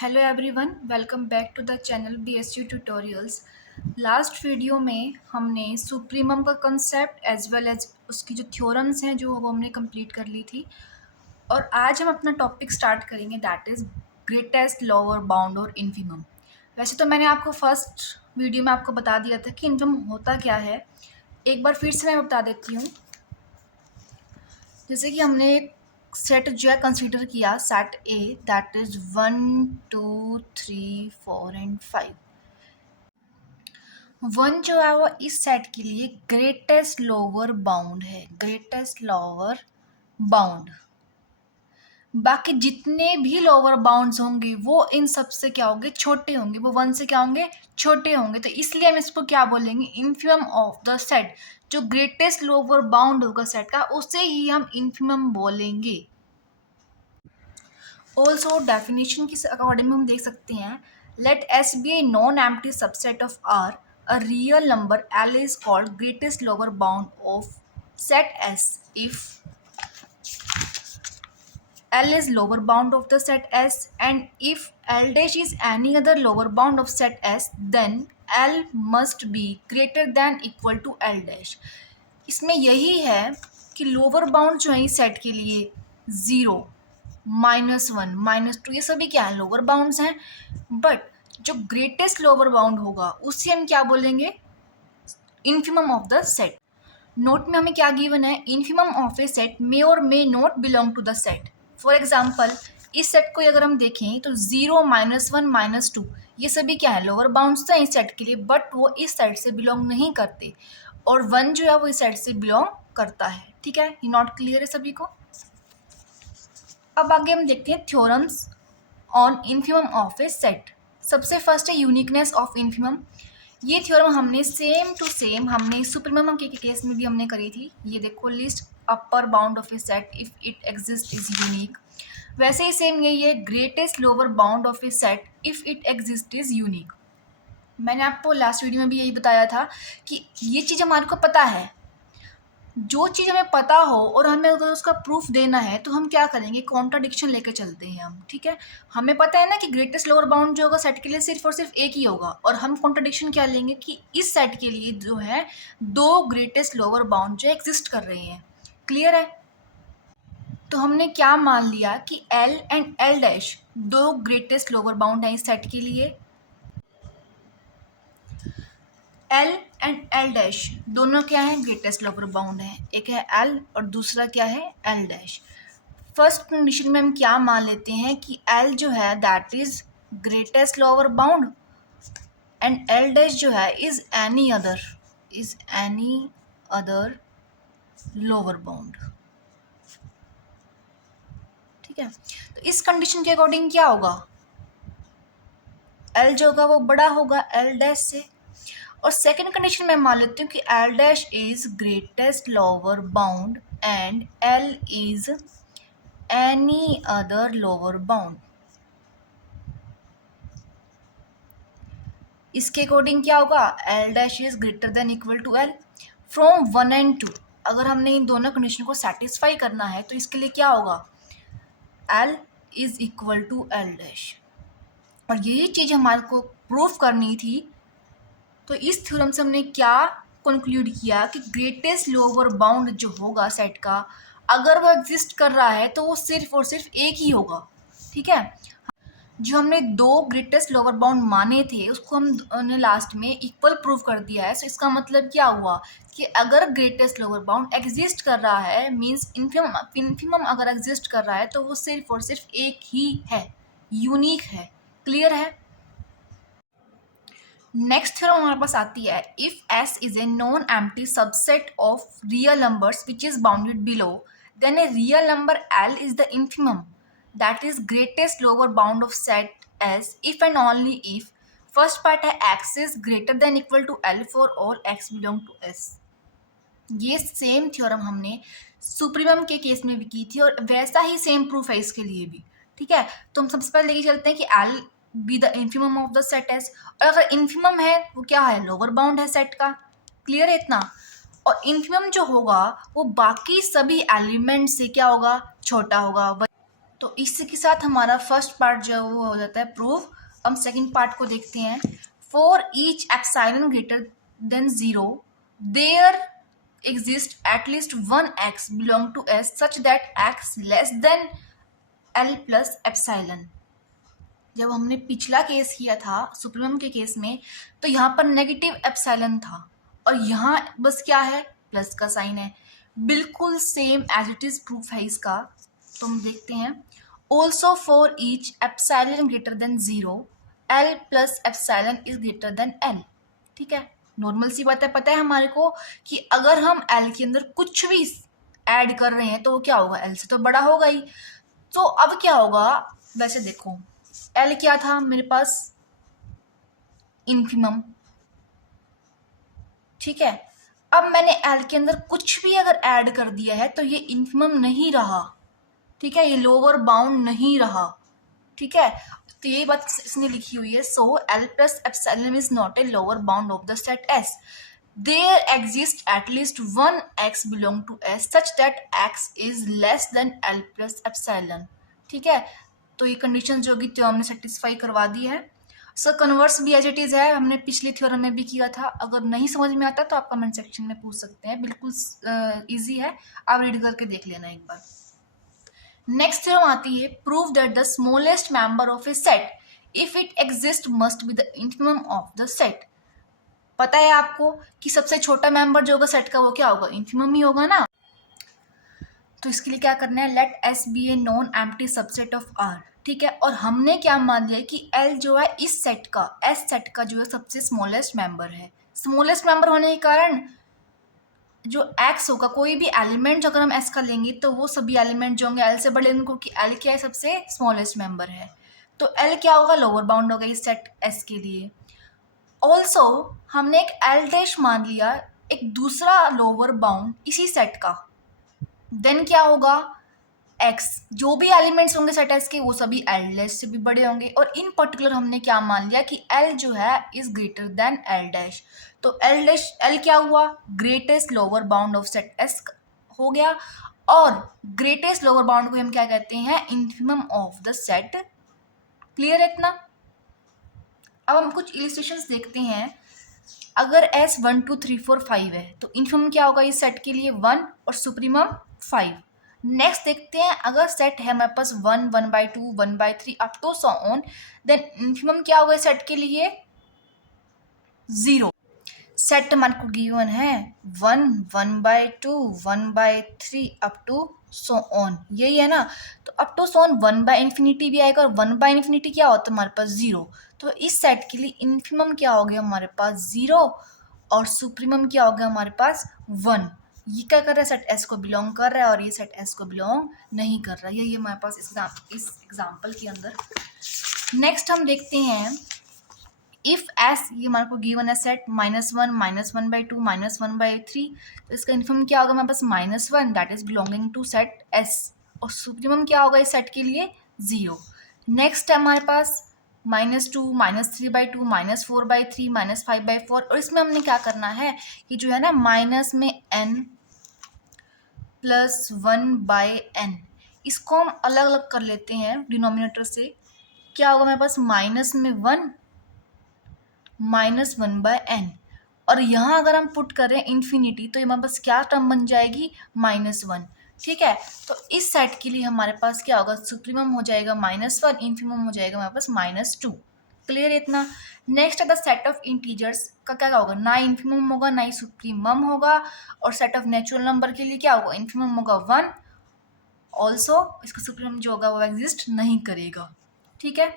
Hello everyone, welcome back to the channel BSU tutorials. Last video में हमने supremum का concept as well as उसकी जो theorems हैं जो वो हमने कंप्लीट कर ली थी। और आज हम अपना टॉपिक स्टार्ट करेंगे, that is greatest lower bound और इन्फिमम। वैसे तो मैंने आपको फर्स्ट वीडियो में आपको बता दिया था कि इन्फिमम होता क्या है। एक बार फिर से मैं बता देती हूँ। जैसे कि हमने एक सेट जो है कंसीडर किया, set A, that is 1 2 3 4 and 5। 1 जो है वो इस सेट के लिए ग्रेटेस्ट लोअर बाउंड है, ग्रेटेस्ट लोअर बाउंड। बाकी जितने भी लोअर बाउंड्स होंगे वो इन सब से क्या होंगे, छोटे होंगे। वो 1 से क्या होंगे, छोटे होंगे। तो इसलिए हम इसको क्या बोलेंगे, इन्फिमम ऑफ द सेट। जो ग्रेटेस्ट लोअर बाउंड होगा सेट का, उसे ही हम इन्फिमम बोलेंगे। ऑल्सो डेफिनेशन के अकॉर्डिंग हम देख सकते हैं, let S be a non empty subset of R, a real number L is called greatest lower bound of set S if L is lower bound of the set S, and if L dash is any other lower bound of set S, then L must be greater than equal to L dash. इसमें यही है कि lower bound जो है इस set के लिए 0, -1, -2 ये सभी क्या है, लोअर बाउंड्स हैं। बट जो ग्रेटेस्ट लोअर बाउंड होगा उसे हम क्या बोलेंगे, infimum of the set. Note में हमें क्या गिवन है, infimum of a set may और may not belong to the set. For example, इस सेट को अगर हम देखें तो 0, -1, -2 ये सभी क्या है, लोअर बाउंड्स हैं इस सेट के लिए, बट वो इस सेट से बिलोंग नहीं करते। और 1 जो है वो इस सेट से बिलोंग करता है। ठीक है, ये नॉट क्लियर है सभी को। अब आगे हम देखते हैं theorems on infimum of a set. सबसे फर्स्ट है यूनिकनेस ऑफ इन्फिमम। ये थ्योरम हमने सेम टू सेम हमने सुप्रीमम के केस में भी हमने करी थी। ये देखो, list upper bound of a set if it exist is unique. वैसे ही सेम यही है, greatest lower bound of a set if it exist is unique. मैंने आपको लास्ट वीडियो में भी यही बताया था कि ये चीज़ हमारे को पता है। जो चीज़ हमें पता हो और हमें अगर उसका प्रूफ देना है तो हम क्या करेंगे, कॉन्ट्राडिक्शन लेकर चलते हैं हम। ठीक है, हमें पता है ना कि ग्रेटेस्ट लोअर बाउंड जो होगा सेट के लिए सिर्फ और सिर्फ एक ही होगा, और हम कॉन्ट्राडिक्शन क्या लेंगे कि इस सेट के लिए जो है 2 ग्रेटेस्ट लोअर बाउंड जो एग्जिस्ट कर रहे हैं। क्लियर है? तो हमने क्या मान लिया कि L and L dash 2 greatest lower bound है इस सेट के लिए। L एंड L डैश दोनों क्या है, ग्रेटेस्ट लोअर बाउंड है। एक है L और दूसरा क्या है, L डैश। फर्स्ट कंडीशन में हम क्या मान लेते हैं कि L जो है that is greatest lower bound, and L dash जो है is any other lower bound. ठीक है, तो इस कंडीशन के अकॉर्डिंग क्या होगा, L जो होगा वो बड़ा होगा L डैश से। और सेकेंड कंडीशन में मान लेती हूँ कि L dash is greatest lower bound and L is any other lower bound. इसके अकॉर्डिंग क्या होगा, L dash is greater than equal to L from 1 and 2। अगर हमने इन दोनों कंडीशन को सेटिस्फाई करना है तो इसके लिए क्या होगा, L is equal to L dash. और यही चीज़ हमारे को प्रूफ करनी थी। तो इस थ्योरम से हमने क्या कंक्लूड किया कि ग्रेटेस्ट लोअर बाउंड जो होगा सेट का, अगर वो एग्जिस्ट कर रहा है तो वो सिर्फ और सिर्फ एक ही होगा। ठीक है, जो हमने 2 ग्रेटेस्ट लोअर बाउंड माने थे उसको हमने लास्ट में इक्वल प्रूव कर दिया है। सो इसका मतलब क्या हुआ कि अगर ग्रेटेस्ट लोअर बाउंड एग्जिस्ट कर रहा है, मीन्स इन्फिमम अगर एग्जिस्ट कर रहा है तो वो सिर्फ और सिर्फ एक ही है, यूनिक है। क्लियर है? नेक्स्ट थ्योरम हमारे पास आती है, if S is a non empty subset of real numbers which is bounded below, then a real number L is the infimum that is greatest lower bound of set S if and only if first part है X is greater than equal to L for all X belong to S। ये same theorem हमने supremum के case में भी की थी और वैसा ही सेम प्रूफ है इसके लिए भी। ठीक है, तो हम सबसे पहले लेके चलते हैं कि L be the infimum of the set S, और अगर इन्फिमम है वो क्या है, लोअर बाउंड है सेट का। क्लियर है इतना? और इन्फिमम जो होगा वो बाकी सभी एलिमेंट से क्या होगा, छोटा होगा। तो इसी के साथ हमारा फर्स्ट पार्ट जो है वो हो जाता है प्रूव। हम सेकंड पार्ट को देखते हैं। For each epsilon greater than 0 there exist at least one x belong to S such that x less than L plus epsilon। जब हमने पिछला केस किया था सुप्रीमम के केस में, तो यहाँ पर नेगेटिव एप्सिलॉन था और यहाँ बस क्या है, प्लस का साइन है। बिल्कुल same as it is proof है इसका। तो हम देखते हैं। Also for each epsilon greater than 0 L plus epsilon is greater than L। ठीक है, नॉर्मल सी बात है, पता है हमारे को कि अगर हम L के अंदर कुछ भी ऐड कर रहे हैं तो वो क्या होगा, L से तो बड़ा होगा ही। तो अब क्या होगा, वैसे देखो L क्या था मेरे पास, इन्फिमम। ठीक है, अब मैंने L के अंदर कुछ भी अगर ऐड कर दिया है तो ये इन्फिमम नहीं रहा। ठीक है, ये लोअर बाउंड नहीं रहा। ठीक है, तो ये बात इसने लिखी हुई है। So L plus epsilon is not a lower bound of the set S। There exist at least one x belong to S such that x is less than L plus epsilon. ठीक है, तो ये condition जो होगी तो हमने satisfy करवा दी है। सो कन्वर्स भी एज इट इज है, हमने पिछले थ्योरम में भी किया था। अगर नहीं समझ में आता तो आप कमेंट सेक्शन में पूछ सकते हैं, बिल्कुल इजी है, आप रीड करके देख लेना एक बार। नेक्स्ट थ्योरम आती है prove that the smallest member of a set if it exist must be the infimum of the set. पता है आपको कि सबसे छोटा मेंबर जो होगा सेट का वो क्या होगा, इन्फिमम ही होगा ना। तो इसके लिए क्या करना है, let S be a non empty subset of R। ठीक है, और हमने क्या मान लिया कि L जो है इस सेट का, S सेट का जो है सबसे स्मॉलेस्ट मेंबर है। स्मॉलेस्ट मेंबर होने के कारण जो x होगा, कोई भी एलिमेंट अगर हम S का लेंगे तो वो सभी एलिमेंट जो होंगे L से बड़े होंगे, क्योंकि L क्या है, सबसे स्मॉलेस्ट मेंबर है। तो L क्या होगा, लोअर बाउंड होगा इस सेट S के लिए। ऑल्सो हमने एक L डैश मान लिया, एक दूसरा लोअर बाउंड इसी सेट का। देन क्या होगा, x जो भी एलिमेंट्स होंगे सेट S के वो सभी L डैश से भी बड़े होंगे। और इन पर्टिकुलर हमने क्या मान लिया कि L जो है is greater than L dash. तो L डैश, L क्या हुआ, greatest lower bound of set S हो गया। और ग्रेटेस्ट लोअर बाउंड को हम क्या कहते हैं, infimum of the set. Clear है इतना। अब हम कुछ इलिस्ट्रेशंस देखते हैं। अगर S 1 2 3 4 5 है तो इन्फिमम क्या होगा इस सेट के लिए, 1 और सुप्रीमम 5। नेक्स्ट देखते हैं, अगर सेट है हमारे पास 1 1/2 1/3 up to so on, then infimum क्या होगा इस सेट के लिए, 0। सेट हमारे को गिवन है 1 1/2 1/3 अप टू सो ऑन, यही है ना। तो अप टू सो ऑन 1/∞ भी आएगा और 1/∞ क्या होता है हमारे पास, 0। तो इस सेट के लिए इन्फिमम क्या हो गया हमारे पास, 0, और सुप्रीमम क्या हो गया हमारे पास, 1। ये क्या कर रहा है, सेट S को बिलोंग कर रहा है और ये सेट S को बिलोंग नहीं कर रहा है। ये हमारे पास इस एग्जाम्पल के अंदर। नेक्स्ट हम देखते हैं, इफ S, ये हमारे को गिवन है सेट -1 -1/2 -1/3, तो इसका इन्फिमम क्या होगा हमारे पास, -1, that is belonging to set S। और सुप्रीमम क्या होगा इस सेट के लिए, 0। नेक्स्ट है हमारे पास -2 -3/2 -4/3 -5/4। और इसमें हमने क्या करना है कि जो है ना माइनस में n प्लस 1/n, इसको हम अलग अलग कर लेते हैं डिनोमिनेटर से। क्या होगा हमारे पास, माइनस में 1 -1/n, और यहाँ अगर हम पुट करें इन्फिनिटी तो हमारे पास क्या टर्म बन जाएगी, -1। ठीक है, तो इस सेट के लिए हमारे पास क्या होगा, सुप्रीमम हो जाएगा -1, इन्फिमम हो जाएगा हमारे पास -2। क्लियर है इतना। नेक्स्ट है द सेट ऑफ इंटीजर्स का क्या होगा, ना इन्फिमम होगा ना ही सुप्रीमम होगा। और सेट ऑफ नेचुरल नंबर के लिए क्या होगा, इन्फिमम होगा 1, ऑल्सो इसका सुप्रीमम जो होगा वो एग्जिस्ट नहीं करेगा। ठीक है।